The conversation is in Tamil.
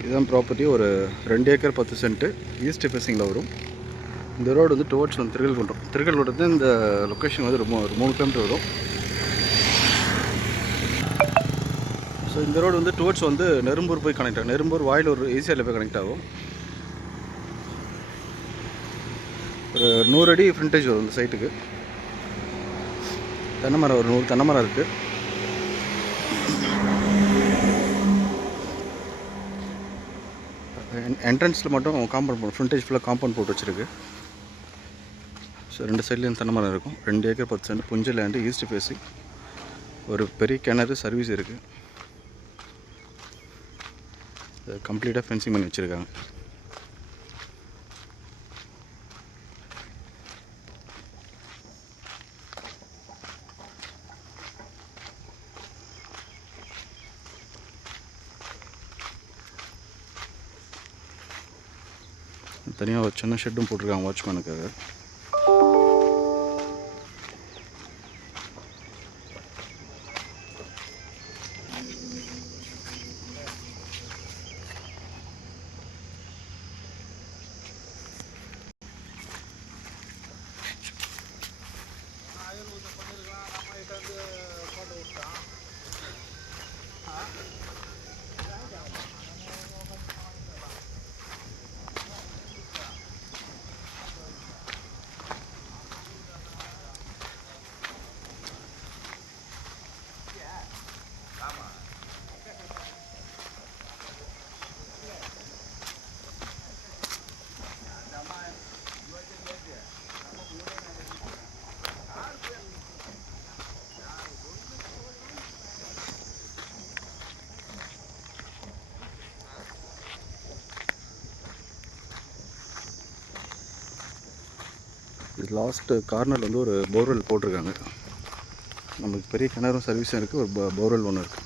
இதுதான் ப்ராப்பர்ட்டி. ஒரு 2 ஏக்கர் 10 சென்ட்டு ஈஸ்ட் ஃபேஸிங்கில் வரும். இந்த ரோடு வந்து டுவர்ட்ஸ் வந்து திருக்கல்குன்றம் இந்த லொக்கேஷன் வந்து ஒரு 3 கிலோமீட்டர் வரும். ஸோ இந்த ரோடு வந்து டுவர்ட்ஸ் வந்து நெரும்பூர் போய் கனெக்ட் ஆகும். நெரும்பூர் வாயிலூர் ஈஸியாக போய் கனெக்ட் ஆகும். ஒரு 100 அடி ஃப்ரண்டேஜ் வரும் இந்த சைட்டுக்கு. தென்னை மரம் ஒரு 100 தென்னை மரம் இருக்குது. என்ட்ரன்ஸில் மட்டும் காம்பவுண்ட் போட்டு ஃப்ரண்டேஜ் ஃபுல்லாக காம்பவுண்ட் போட்டு வச்சுருக்கு. ஸோ 2 சைட்லேயும் தென்னை மரம் இருக்கும். 2 ஏக்கர் 10 சென்ட் புஞ்ச லேண்டு, ஈஸ்ட் ஃபேஸிங். ஒரு பெரிய கிணறு, சர்வீஸ் இருக்குது. கம்ப்ளீட்டாக ஃபென்சிங் பண்ணி வச்சுருக்காங்க. தனியாக ஒரு சின்ன ஷெட்டும் போட்டிருக்காங்க வாட்ச்மேனுக்காக. இது லாஸ்ட்டு கார்னரில் வந்து ஒரு போர்வெல் போட்டிருக்காங்க. நமக்கு பெரிய கிணறும் சர்வீஸும் இருக்குது. ஒரு போர்வெல் ஒன்று இருக்குது.